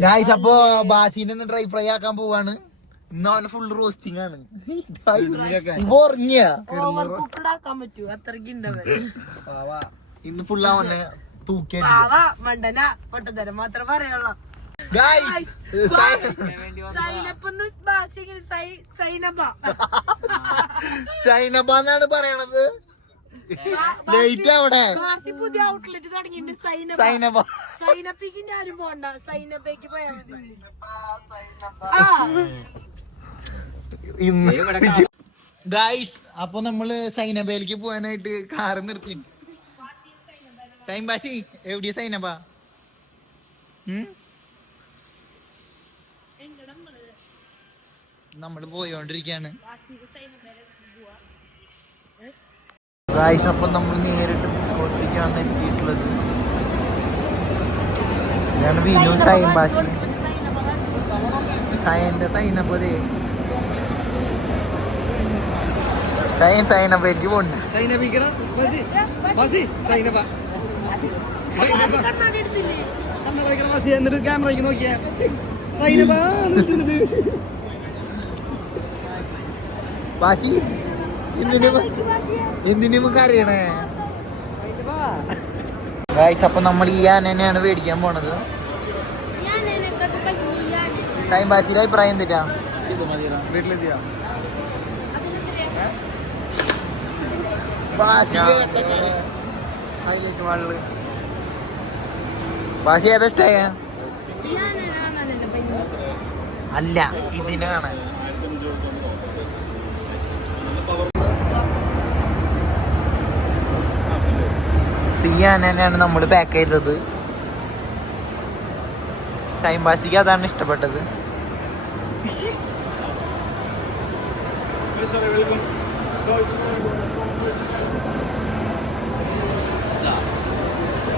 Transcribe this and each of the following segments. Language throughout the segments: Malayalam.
ഗായ്സ് അപ്പൊ ബാസിനെ ഡ്രൈ ഫ്രൈ ആക്കാൻ പോവാണ്. ഇന്ന് അവന് ഫുൾ റോസ്റ്റിംഗ് ആണ്. ഇന്ന് ഫുൾ അവനെ തൂക്കിയാ മാത്രം പറയുള്ളൂ. സൈനബ എന്നാണ് പറയണത്. ലേറ്റ് അവിടെ പുതിയ ഔട്ട്ലെറ്റ് തുടങ്ങിയിട്ടുണ്ട് സൈനബ. സൈനപ്പിക്ക് ആരും പോണ്ട, സൈനപ്പയ്ക്ക് പോയാൽ മതി. ഇന്ന് ഗായ്സ് അപ്പൊ നമ്മള് സൈനബയിലേക്ക് പോകാനായിട്ട് കാറ് നിർത്തി. സൈൻബാസി എവിടെയാ സൈനബ? നമ്മള് പോയോണ്ടിരിക്കാണ് ഗായ്സ്. അപ്പൊ നമ്മൾ നേരിട്ട് കോട്ടയ്ക്കാണ് എത്തിയിട്ടുള്ളത്. ഞാൻ വീണ്ടും സൈൻബാസി സൈനബേ സൈനബയിലേക്ക് പോണ്ട. എന്നിട്ട് ക്യാമറയ്ക്ക് നോക്കിയാ ബാസി എന്തിനും അറിയണേ ഗായ്സ്. അപ്പൊ നമ്മൾ ഈ ആനനെയാണ് മേടിക്കാൻ പോണത്. സൈൻബാസിയുടെ അഭിപ്രായം എന്തിട്ടാ? വീട്ടിലെത്തിയാ ബാസി ഏതാ ഇഷ്ടായ? അല്ല ഇതിനെ കാണാൻ. ഈ ആനയാണ് നമ്മൾ പാക്ക് ചെയ്തത്. സൈൻബാസിക്ക് അതാണ് ഇഷ്ടപ്പെട്ടത്.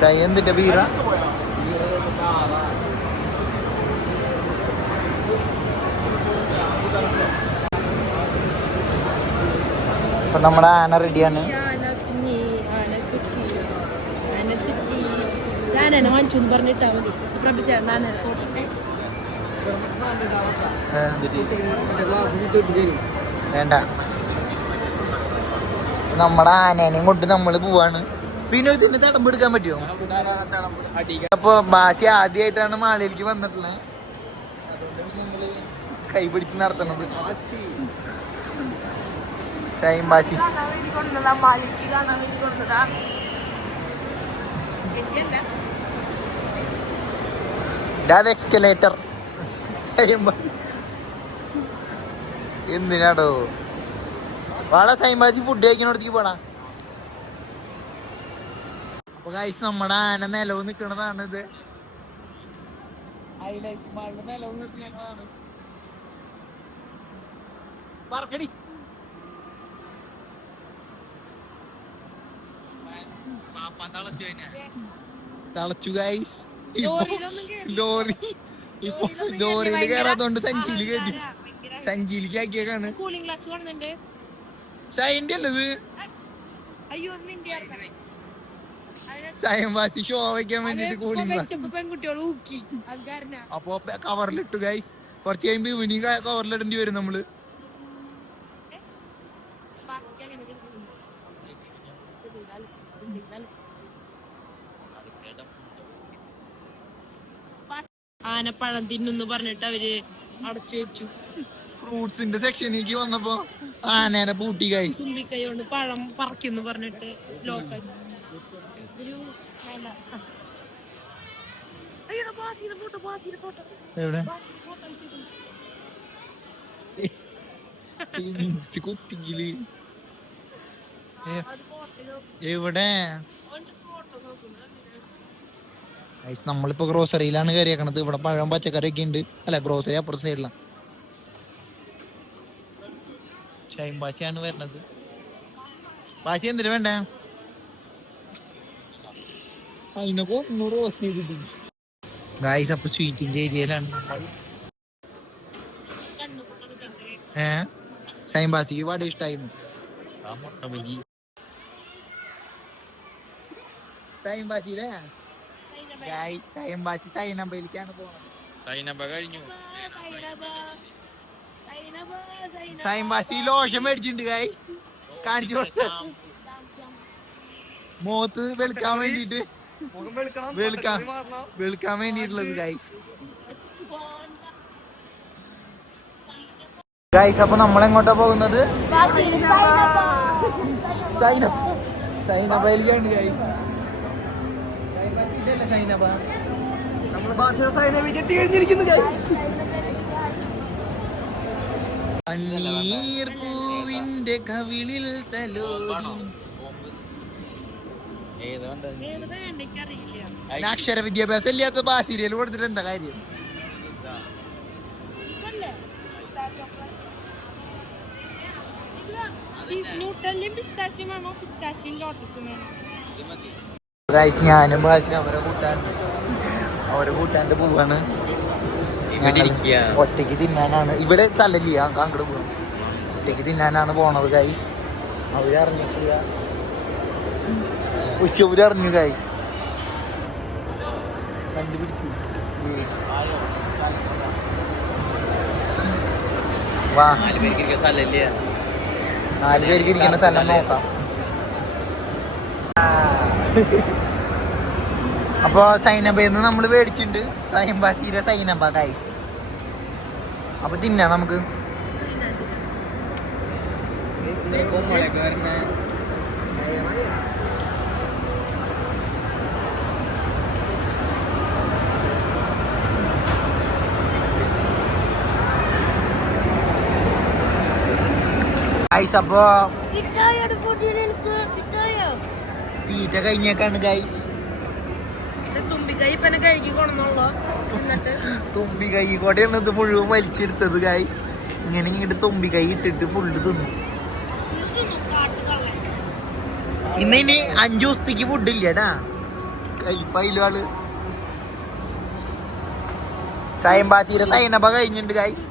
സൈ എന്തിന്റെ ബീറ? അപ്പൊ നമ്മുടെ ആന റെഡിയാണ്. പറഞ്ഞിട്ടാ മതി. വേണ്ട, നമ്മുടെ ആനേനെയും കൊണ്ട് നമ്മള് പോവാണ്. പിന്നെ ഇതിന് തടമ്പെടുക്കാൻ പറ്റുമോ? അപ്പൊ ബാസി ആദ്യമായിട്ടാണ് മാളിയിലേക്ക് വന്നിട്ടുള്ളത്. അതുകൊണ്ട് നമ്മള് കൈ പിടിച്ച് നടത്തണത്. സൈൻബാസി എക്സ്കലേറ്റർ. എന്തിനാടോ വാടാ സൈൻബാസി ഫുഡ് കഴിക്കണോടത്തേക്ക് പോടാ. അപ്പൊ ഗൈസ് നമ്മുടെ ആന നിലവ് നിക്കണതാണ് ഇത്. നിലവ് നിൽക്കുന്നതാണ്. പറക്കടി. തളച്ചു ഗൈസ്. ലോറി ഇപ്പൊ ലോറിയിൽ കയറാത്തോണ്ട് സഞ്ചിയിൽ കയറ്റി സഞ്ചിയിലേക്ക് ആക്കിയേക്കാണ്. സൈൻ്റെ അല്ലത്. സൈൻബാസി ഷോ വയ്ക്കാൻ വേണ്ടിട്ട് കൂളിംഗ് ഗ്ലാസ് അപ്പൊ കവറിലിട്ടു ഗൈസ്. കുറച്ച് കഴിയുമ്പോ ഇവനി കവറിലിടേണ്ടി വരും നമ്മള്. ആനപ്പഴം തിന്നു പറഞ്ഞിട്ട് അവര് അടച്ചു വെച്ചു. ഫ്രൂട്ട്സിന്റെ സെക്ഷനിലേക്ക് വന്നപ്പോ ആനേനെ പൂട്ടി ഗൈസ്. തുമ്പിക്കൈ കൊണ്ട് പഴം പറിക്കുന്നു പറഞ്ഞിട്ട് ലോക്കൽ എവിടെ കുത്തിക്കില് എവിടെ? നമ്മളിപ്പോ ഗ്രോസറിയിലാണ് കയറിയേക്കണത്. ഇവിടെ പഴം പച്ചക്കറി ഒക്കെ ഉണ്ട്. അല്ല, ഗ്രോസറി അപ്പുറത്തെ സൈഡിലാണ്. സൈൻബാസിയാണ് വരണത്. ബാസി എന്തിനു വേണ്ട? അതിനൊക്കെ 100 റോസ്റ്റ് ചെയ്തിട്ടുണ്ട് ഗായ്സ്. അപ്പൊ സ്വീറ്റിന്റെ ഏരിയയിലാണ്. സൈൻബാസിക്ക് പാട് ഇഷ്ടായിരുന്നു. സൈൻബാസിയിലെ സൈൻബാസി സൈനബയിലേക്കാണ് പോണത്. സൈൻബാസി ലോഷൻ മേടിച്ചിട്ടുണ്ട് ഗൈസ്, കാണിച്ചു കൊടുത്ത മോത്ത് വെളുക്കാൻ വേണ്ടിട്ട്, വെളുക്കാൻ വേണ്ടിട്ടുള്ളത് ഗൈസ്. ഗൈസ് അപ്പൊ നമ്മളെങ്ങോട്ടാ പോകുന്നത്? സൈനബയിലേക്കാണ് ഗൈസ്. സൈനബ നമ്മള് ബാസിയുടെ സൈനബയ്ക്ക് എത്തിക്കഴിഞ്ഞിരിക്കുന്നു ഗൈസ്. പന്നീർ പൂവിന്റെ കവിളിൽ തലോടി. അക്ഷര വിദ്യാഭ്യാസം ഇല്ലാത്ത ബാസിരിയൽ കൊടുത്തിട്ട് എന്താ കാര്യം? ഞാനും ബാസി അവരെ കൂട്ടാണ്ട് പോവാണ്. ഒറ്റയ്ക്ക് തിന്നാനാണ് ഇവിടെ സ്ഥലമില്ല, അങ്ങോട്ട് പോവാം. ഒറ്റയ്ക്ക് തിന്നാനാണ് പോണത് ഗൈസ്. അവരറിഞ്ഞിട്ടില്ല, അറിഞ്ഞു ഗൈസ്. കണ്ടുപിടിച്ചു. വാ, 4 പേർക്ക് ഇരിക്കുന്ന സ്ഥലം നോക്കാം. അപ്പൊ സൈനബന്ന് നമ്മള് മേടിച്ചിട്ടുണ്ട്, സൈൻബാസിയുടെ സൈനബ ഗൈസ്. അപ്പൊ തിന്നാ നമുക്ക്. ഗൈസ് അപ്പൊ തീറ്റ കഴിഞ്ഞേക്കാണ് ഗൈസ്. തുമ്പി കൈ കൂടെയാണ് ഇത് മുഴുവൻ വലിച്ചെടുത്തത് ഗൈസ്. ഇങ്ങനെ ഇങ്ങോട്ട് തുമ്പി കൈ ഇട്ടിട്ട് ഫുള്ള് തിന്നു. ഇനി 5 ദിവസത്തേക്ക് ഫുഡ് ഇല്ലടാ. കൈപ്പായില് സൈൻബാസിയുടെ സൈനബ കഴിഞ്ഞിട്ടുണ്ട് ഗൈസ്.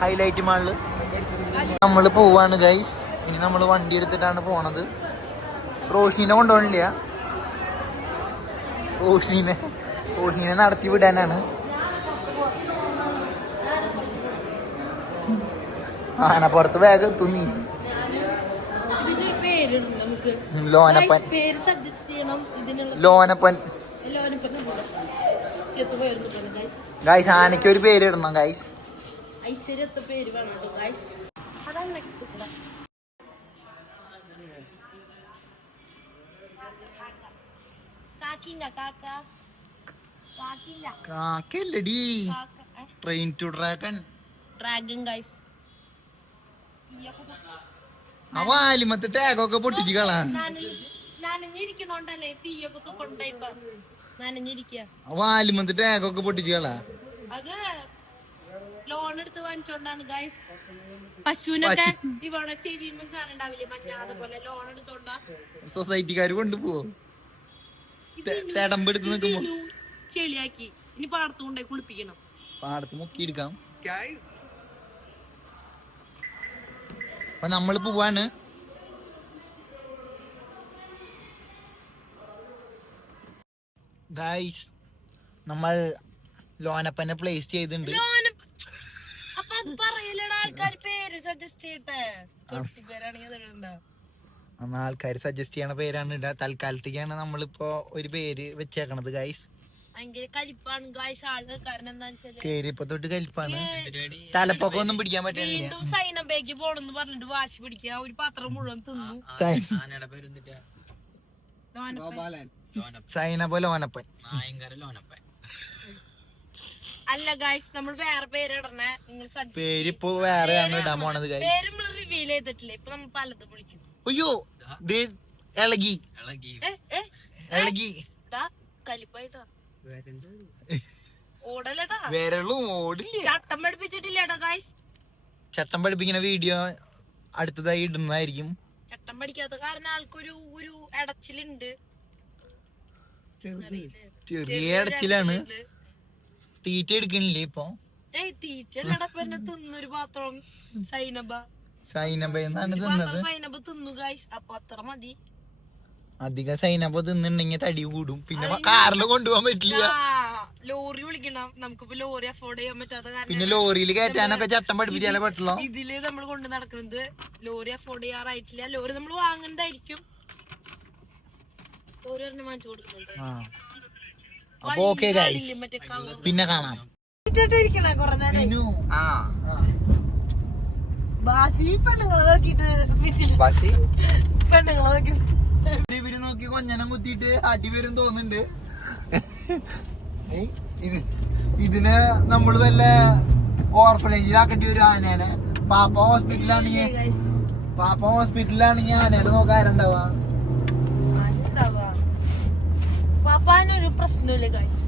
ഹൈലൈറ്റ് മാളില് നമ്മള് പോവാണ് ഗൈസ്. ഇനി നമ്മള് വണ്ടി എടുത്തിട്ടാണ് പോണത്. റോഷിനെ കൊണ്ടുപോകണില്ല, റോഷിനെ നടത്തി വിടാനാണ്. ആനപ്പുറത്ത് വേഗം എത്തും നീ. ലോനപ്പൻ ഗൈസ്. ആനയ്ക്ക് ഒരു പേര് ഇടണം ഗൈസ്. ഐശ്വര്യത്തെ പേര് വേണം ഗൈസ്. അതാണ് നെക്സ്റ്റ്. കാക്കല്ലടി, ട്രെയിൻ ടു ഡ്രാഗൺ. ഗൈസ് ആ വാലിമത്തെ ടാഗൊക്കെ പൊട്ടിച്ച് കളാ. വാലിമത്തെ ടാഗൊക്കെ പൊട്ടിച്ച് കളാ. ലോൺ എടുത്ത് വാങ്ങിച്ചോണ്ടാണ് ഗൈസ്. പശുവിനൊക്കെ ഇവിടെ ചെവിയുമ്പോ സാധനം ഉണ്ടാവില്ലേ, മഞ്ഞ, അതുപോലെ ലോൺ എടുത്തോണ്ടാ സൊസൈറ്റിക്കാര് കൊണ്ടുപോവോ? തടമ്പെടുത്ത് നിൽക്കുമ്പോ ചെളിയാക്കി ഇനി പാടത്ത് കൊണ്ടുപോയി കുളിപ്പിക്കണം. പാടത്ത് മുക്കിയെടുക്കാം. അപ്പൊ നമ്മള് പോവാണ്. ഗൈസ് നമ്മൾ ലോനപ്പനെ പ്ലേസ് ചെയ്തിട്ടുണ്ട്. ആൾക്കാര് സജസ്റ്റ് ചെയ്യണ പേരാണ് ഇടാ. തൽക്കാലത്തേക്കാണ് നമ്മളിപ്പോ ഒരു പേര് വെച്ചേക്കണത് ഗൈസ്. കേറിയപ്പോ തൊട്ട് കലിപ്പാണ്. തലപ്പൊക്കെ ഒന്നും പിടിക്കാൻ പറ്റില്ല. സൈനബേക്ക് പോണെന്ന് പറഞ്ഞിട്ട് വാശി പിടിക്കുക. ഒരു പാത്രം മുഴുവൻ തിന്നു. സൈനബ ലോനപ്പൻ. അല്ല ഗൈസ്, നമ്മൾ വേറെ പേര് ഇടണേ. പേരിപ്പോ വേറെയാണ് ഇടാൻ പോണത് ഗൈസ്. പേര് നമ്മൾ റിവീൽ ചെയ്തിട്ടില്ല. ഇപ്പൊ നമ്മൾ പലതും വിളിക്കും. അയ്യോ ഇളകി കലിപ്പായിട്ടാ. ഓടലട്ടാ, വിരളും ഓടില്ല. ചട്ടം പഠിപ്പിച്ചിട്ടില്ലേട്ടോ ഗൈസ്. ചട്ടം പഠിപ്പിക്കുന്ന വീഡിയോ അടുത്തതായി ഇടുന്നതായിരിക്കും. ചട്ടം പഠിക്കാത്ത കാരണം ആൾക്കൊരു ഇടച്ചിലുണ്ട്. ചെറിയ ഇടച്ചിലാണ്. തീറ്റ എടുക്കണില്ലേ ഇപ്പൊ? തിന്നൊരു പാത്രം സൈനബ എന്നാണ് തിന്നത്. സൈനബ തിന്നു ഗൈസ്. അപ്പൊ അത്ര മതി. അധികം സൈനപ്പോ തിന്നുണ്ടെങ്കിൽ തടി കൂടും. പിന്നെ കാറിൽ കൊണ്ടുപോകാൻ പറ്റില്ല. ലോറി വിളിക്കണം. നമുക്കിപ്പോ ലോറി അഫോർഡ് ചെയ്യാൻ പറ്റാത്ത കാരണം പിന്നെ ലോറിയിൽ കയറ്റാനൊക്കെ ചട്ടം പഠിപ്പിച്ചാലേ പറ്റുള്ളൂ. ഇതില് നമ്മൾ കൊണ്ട് നടക്കുന്നത് ലോറി അഫോർഡ് ചെയ്യാറായിട്ടില്ല. ലോറി നമ്മൾ വാങ്ങുന്നതായിരിക്കും. ലോറി ഒരെണ്ണം വാങ്ങിച്ചു കൊടുക്കുന്നുണ്ട്. അപ്പൊ ഓക്കെ ഗൈസ്, പിന്നെ കാണാം. കൊറേ നേരം ബാസി പെണ്ണുങ്ങളെ നോക്കിട്ട് പെണ്ണുങ്ങളെ നോക്കി ഇവര് നോക്കി കൊഞ്ഞനം കുത്തിയിട്ട് അടി വരും തോന്നുന്നുണ്ട്. ഇതിന് നമ്മള് വല്ല ഓർഫനേജിലാക്കേണ്ടി വരും ആനേനെ. പാപ്പ ഹോസ്പിറ്റലിലാണെങ്കിൽ ആനേനെ നോക്കാറുണ്ടാവാ. പാപ്പാനൊരു പ്രശ്നമില്ല ഗൈസ്.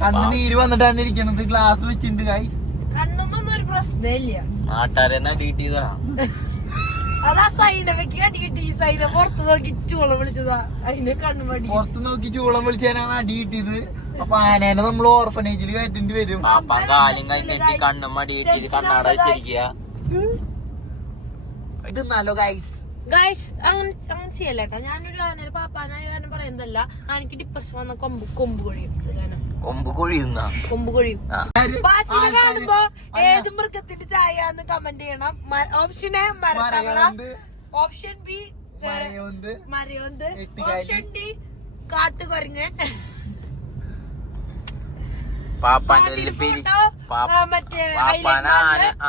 കണ്ണ് നീര് വന്നിട്ടാണ് ഇരിക്കണത്. ഗ്ലാസ് വെച്ചിട്ടുണ്ട് ഗൈസ്. കണ്ണുമ്പൊന്നും ഒരു പ്രശ്നമില്ല. നാട്ടുകാരെന്നാ ഡീറ്റീതാ. അതാ സൈനവയ്ക്ക് അടി കിട്ടി. സൈന പുറത്ത് നോക്കി ചൂളം വിളിച്ചതാ. അതിന് കണ്ണുമടി പുറത്ത് നോക്കി ചൂളം വിളിച്ചാലാണ് അടി കിട്ടിയത്. അപ്പൊ ആനേനെ നമ്മൾ ഓർഫനേജിൽ കയറ്റേണ്ടി വരും. കാലും കഴിഞ്ഞിട്ട് കണ്ണും മടിയിട്ട് കണ്ണാട വെച്ചിരിക്കുക. ഇത് നല്ലോ ഗൈസ്. ഗൈസ് അങ്ങനെ ചെയ്യല്ല കേട്ടോ. ഞാനൊരു ആനയുടെ പാപ്പാനായ കാരണം പറയുന്നതല്ല. ആനക്ക് ഡിപ്രഷൻ വന്ന കൊമ്പ് കൊഴിയും. കൊമ്പ് കൊഴിയുന്ന കൊമ്പ് കൊഴിയും. ബാസിനെ കാണുമ്പോ ഏത് മൃഗത്തിന്റെ ചായന്ന് കമന്റ് ചെയ്യണം. ഓപ്ഷൻ എ മരത്തവള, ഓപ്ഷൻ ബി മരയോന്ത്, ഓപ്ഷൻ ഡി കാട്ടുകൊരങ്ങൻ. മറ്റേ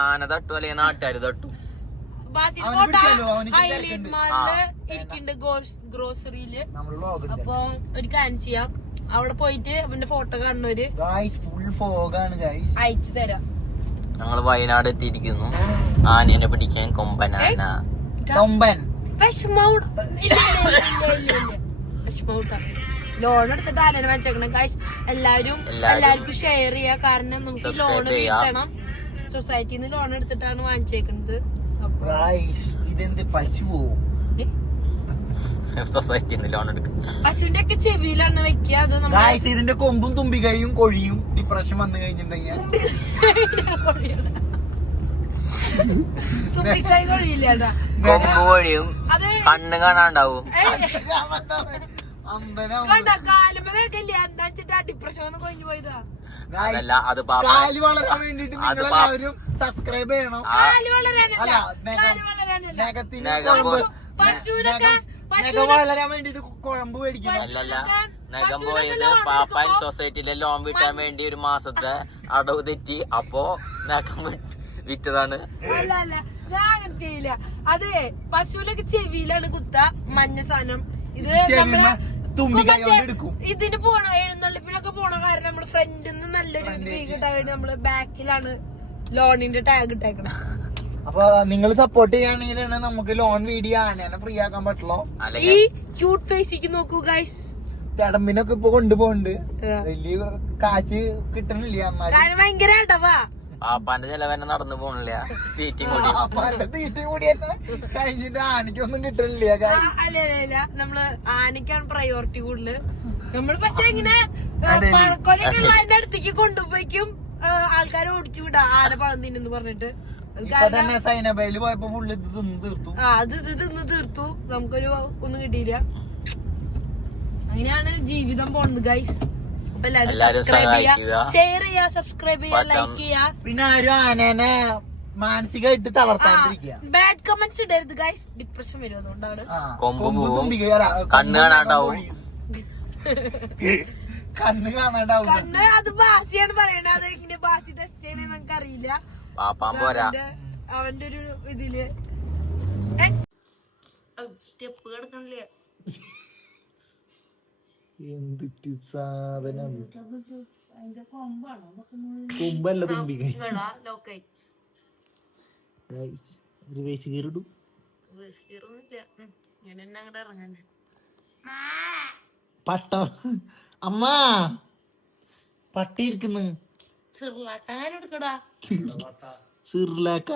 ആന തട്ടു അല്ലെങ്കിൽ നാട്ടുകാര് തട്ടു. ഹൈലൈറ്റ് മാളില് ഇരിക്കുന്നുണ്ട് ഗ്രോസറിയില്. അപ്പൊ ഒരു കാര്യം ചെയ്യാം, അവിടെ പോയിട്ട് അവന്റെ ഫോട്ടോ കാണുന്നവര് അയച്ചു തരാം. ഞങ്ങള് വയനാട് എത്തിയിരിക്കുന്നു. ആനേനെ പിടിക്കാൻ കൊമ്പനാന. ലോൺ എടുത്തിട്ട് ആനേനെ വെച്ചേക്കണം ഗൈസ്. എല്ലാവർക്കും ഷെയർ ചെയ്യാ. കാരണം നമുക്ക് ലോൺ കിട്ടണം. സൊസൈറ്റിന്ന് ലോൺ എടുത്തിട്ടാണ് വാങ്ങിച്ചേക്കുന്നത്. ഇതെന്ത് പശു പോവും. സൊസൈറ്റിന്ന് ലോൺ എടുക്കും. പശുവിന്റെ ഒക്കെ ചെവിയിലാണ് വെക്കുക. അത് ഇതിന്റെ കൊമ്പും തുമ്പികയും കൊഴിയും. ഡിപ്രഷൻ വന്നു കഴിഞ്ഞിട്ടുണ്ടെങ്കിൽ തുമ്പിക്കായി കൊഴിയില്ല. കൊമ്പ് കൊഴിയും, കണ്ണ് കാണാണ്ടാവും. കാലുമേക്കല്ലേ എന്താ വെച്ചിട്ട് ഡിപ്രഷൻ വന്ന് കൊഴിഞ്ഞു പോയതാ. അതല്ല, അത് കാല് വളരാൻ വേണ്ടിട്ട് എല്ലാവരും സബ്സ്ക്രൈബ് ചെയ്യണം. വളരാൻ വേണ്ടിട്ട് കുഴമ്പ് മേടിക്കണം. അല്ലല്ല, നഖം പോയത് പാപ്പാൻ സൊസൈറ്റിയിലെ ലോൺ വിട്ടാൻ വേണ്ടി ഒരു മാസത്തെ അടവ് തെറ്റി. അപ്പൊ നഖം വിറ്റതാണ്. അല്ല ഞാൻ അങ്ങനെ ചെയ്യില്ല. അതെ, പശുവിനൊക്കെ ചെവിയിലാണ് കുത്ത മഞ്ഞ സാധനം. ഇത് ഇതിന് പോണ എഴുന്നള്ളിപ്പിനൊക്കെ പോണ കാരണം നമ്മള് ഫ്രണ്ടിന്ന് നല്ലൊരു ഫീ കിട്ടാൻ വേണ്ടി നമ്മള് ബാക്കിലാണ് ലോണിന്റെ ടാഗ് ഇട്ടേക്കണം. അപ്പൊ നിങ്ങൾ സപ്പോർട്ട് ചെയ്യുകയാണെങ്കിലാണ് നമുക്ക് ലോൺ വീഡിയോ ആനേനെ ഫ്രീ ആക്കാൻ പറ്റുള്ളൂ. ഈ ക്യൂട്ട് ഫേസിക്ക് നോക്കൂ ഗൈസ്. തിടമ്പിനൊക്കെ ഇപ്പൊ കൊണ്ടുപോകുന്നുണ്ട്. വലിയ കാശ് കിട്ടണില്ല. കാരണം ഭയങ്കര ഇടവാ. പാപ്പാന്റെ ചെലവന്നെ നടന്നു പോണില്ല. തീറ്റയും കൂടി തന്നെ കഴിഞ്ഞിട്ട് ആനക്കൊന്നും കിട്ടണില്ല. അല്ല നമ്മള് ആനക്കാണ് പ്രയോറിറ്റി കൂടുതല്. നമ്മള് പക്ഷെ ഇങ്ങനെ പഴക്കൊലൊക്കെയുള്ള അതിന്റെ അടുത്തേക്ക് കൊണ്ടുപോയിക്കും ആൾക്കാരെ ഓടിച്ചു വിടാ ആന പഴം തിന്നു പറഞ്ഞിട്ട്. സൈനബയില് പോയപ്പോ ഫുള്ള് ഇത് തിന്ന് തീർത്തു. അത് തിന്ന് തീർത്തു. നമുക്കൊരു ഒന്നും കിട്ടിയില്ല. അങ്ങനെയാണ് ജീവിതം പോണത് ഗൈസ്. അപ്പൊ എല്ലാരും സബ്സ്ക്രൈബ് ചെയ്യാ, ഷെയർ ചെയ്യാ, സബ്സ്ക്രൈബ് ചെയ്യാ, ലൈക്ക് ചെയ്യാ. പിന്നെ ആരും ആനേനെ മാനസികമായിട്ട് തളർത്താണ്ടിരിക്കുക. ബാഡ് കമന്റ്സ് ഇടരുത് ഗൈസ്. ഡിപ്രഷൻ വരും. അതുകൊണ്ടാണ് കണ്ണ് കാണാണ്ടാവും. കണ്ണ് കാണാണ്ടാവും. കണ്ണ് അത് ബാസിയാണ് പറയണത്. അത് എങ്ങനെ ബാസി ടെസ്റ്റ് ചെയ്യണ നമുക്ക് അറിയില്ല. അവന്റെ ഒരു ഇതില് സ്റ്റെപ്പ് കിടക്കണില്ല. എന്തിട്ട് സാധനം കൊമ്പല്ല തുമ്പി പട്ട അമ്മ പട്ടി ഇരിക്കുന്നു. സിർലാക്കാൻ എടുക്കടാ. സിർലാക്ക